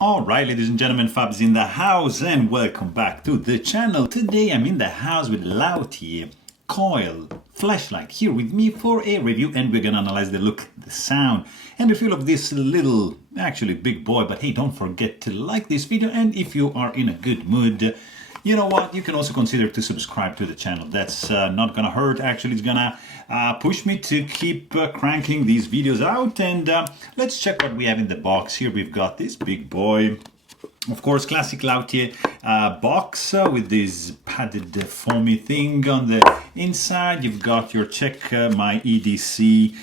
Alright, ladies and gentlemen, Fab's in the house and welcome back to the channel. Today I'm in the house with Lautie Coil Flashlight here with me for a review, and we're gonna analyze the look, the sound, and the feel of this little, actually big boy. But hey, don't forget to like this video, and if you are in a good mood, you know what, you can also consider to subscribe to the channel. That's not gonna hurt. Actually, it's gonna push me to keep cranking these videos out. And let's check what we have in the box. Here we've got this big boy, of course, classic Lautie box with this padded foamy thing on the inside. You've got your check my EDC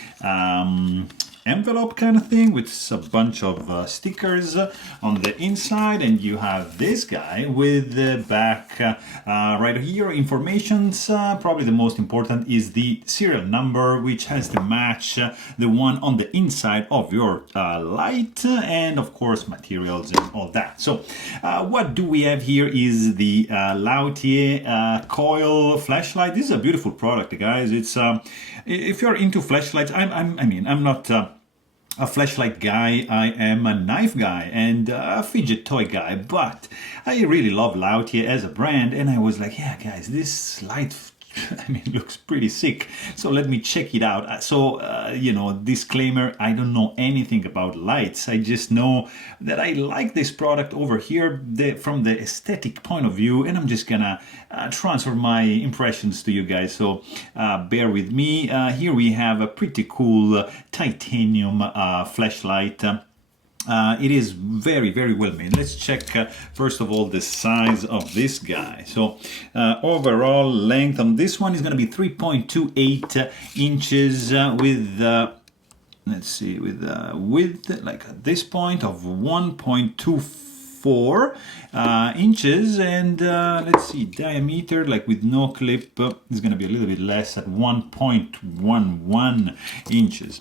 envelope kind of thing with a bunch of stickers on the inside, and you have this guy with the back right here. Informations, probably the most important is the serial number, which has to match the one on the inside of your light, and of course materials and all that. So what do we have here is the Lautie Coil Flashlight. This is a beautiful product, guys. It's if you're into flashlights, I'm not a flashlight guy. I am a knife guy and a fidget toy guy, but I really love Lautie as a brand, and I was like, yeah guys, this light looks pretty sick, so let me check it out. So you know, disclaimer, I don't know anything about lights. I just know that I like this product over here from the aesthetic point of view, and I'm just gonna transfer my impressions to you guys, so bear with me. Here we have a pretty cool titanium flashlight. It is very, very well made. Let's check first of all the size of this guy. So overall length on this one is going to be 3.28 inches with let's see, with width like at this point of 1.24 inches, and let's see, diameter, like with no clip, is going to be a little bit less at 1.11 inches.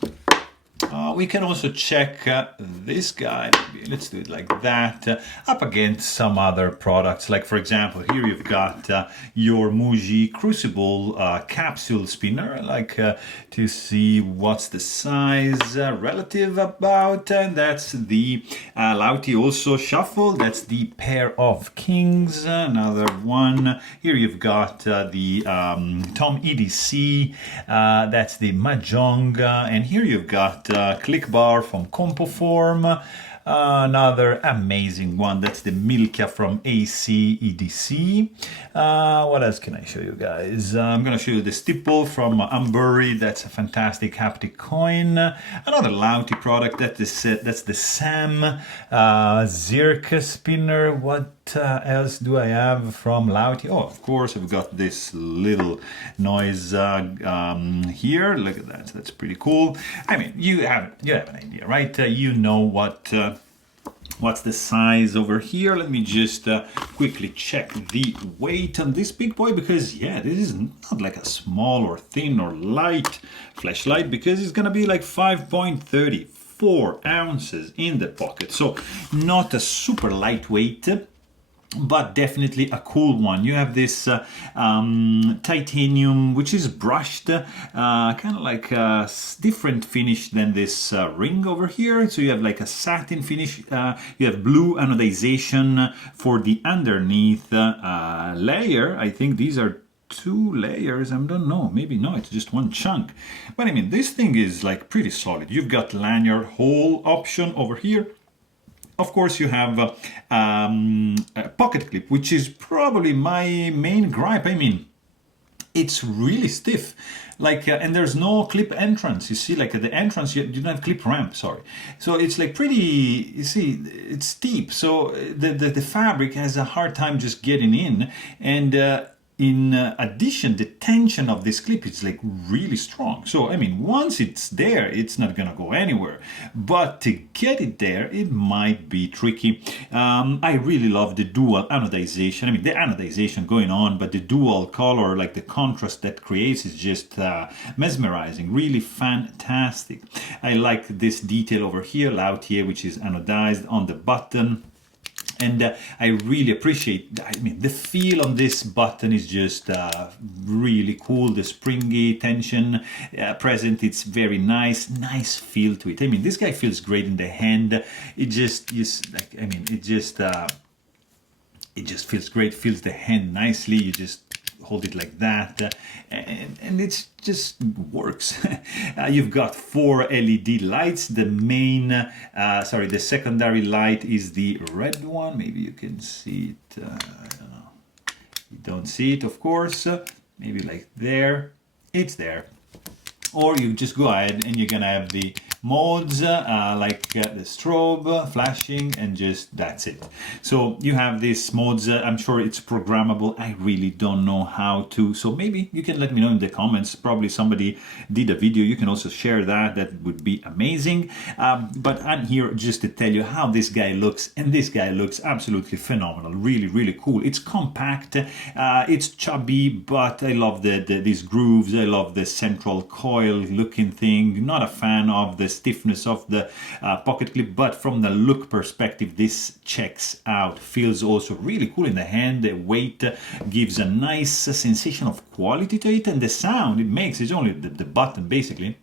We can also check this guy, let's do it like that, up against some other products. Like for example, here you've got your Muji Crucible capsule spinner. I like to see what's the size relative about, and that's the Lautie also Shuffle. That's the pair of kings, another one. Here you've got the Tom EDC, that's the Mahjong, and here you've got click bar from Compoform, another amazing one, that's the Milka from AC EDC. What else can I show you guys? I'm gonna show you the Stipple from Ambury. That's a fantastic haptic coin. Another Lautie product, that's the Sam Zirka spinner. What else do I have from Lautie? Oh, of course, I've got this little noise here. Look at that. That's pretty cool. I mean, you have an idea, right? You know what's the size over here. Let me just quickly check the weight on this big boy, because yeah, this is not like a small or thin or light flashlight, because it's gonna be like 5.34 ounces in the pocket. So not a super lightweight, but definitely a cool one. You have this titanium, which is brushed, kind of like a different finish than this ring over here. So you have like a satin finish. You have blue anodization for the underneath layer. I think these are 2 layers. I don't know, maybe no, it's just one chunk. But I mean, this thing is like pretty solid. You've got lanyard hole option over here. Of course, you have a pocket clip, which is probably my main gripe. I mean, it's really stiff, like, and there's no clip entrance. You see, like at the entrance, you don't have clip ramp. Sorry, so it's like pretty. You see, it's steep, so the fabric has a hard time just getting in, and in addition, the tension of this clip is like really strong. So I mean, once it's there, it's not gonna go anywhere, but to get it there, it might be tricky. I really love the dual anodization. I mean, the anodization going on, but the dual color, like the contrast that creates, is just mesmerizing, really fantastic. I like this detail over here, Lautie, which is anodized on the button. And I really appreciate, I mean, the feel on this button is just really cool. The springy tension present, it's very nice feel to it. I mean, this guy feels great in the hand. It just is like, I mean, it just feels great, feels the hand nicely. You just hold it like that, and it just works. You've got 4 LED lights. The main, the secondary light is the red one. Maybe you can see it. I don't know. You don't see it, of course. Maybe like there. It's there. Or you just go ahead and you're gonna have the modes the strobe, flashing, and just that's it. So you have these modes. I'm sure it's programmable. I really don't know how to. So maybe you can let me know in the comments. Probably somebody did a video. You can also share that. That would be amazing. But I'm here just to tell you how this guy looks, and this guy looks absolutely phenomenal. Really, really cool. It's compact. It's chubby, but I love these grooves. I love the central coil looking thing. Not a fan of the stiffness of the pocket clip, but from the look perspective, this checks out. Feels also really cool in the hand. The weight gives a nice sensation of quality to it, and the sound it makes is only the button basically.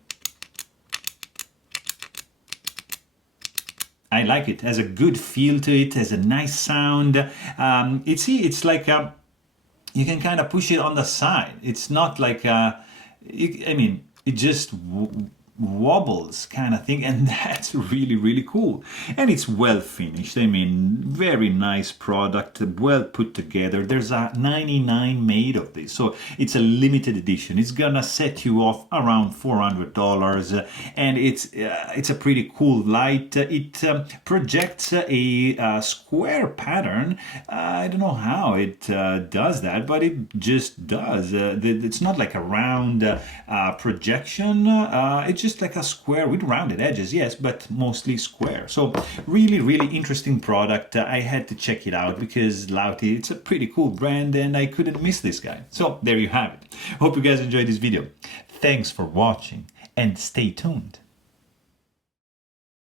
I like it. Has a good feel to it. Has a nice sound. It's like you can kind of push it on the side. It's not like I mean, it just wobbles kind of thing, and that's really, really cool. And it's well finished. I mean, very nice product, well put together. There's a 99 made of this, so it's a limited edition. It's gonna set you off around $400, and it's a pretty cool light. It projects a square pattern. I don't know how it does that, but it just does. It's not like a round projection. It's just like a square with rounded edges, yes, but mostly square. So really, really interesting product. I had to check it out because Lautie, it's a pretty cool brand, and I couldn't miss this guy. So there you have it. Hope you guys enjoyed this video. Thanks for watching, and stay tuned.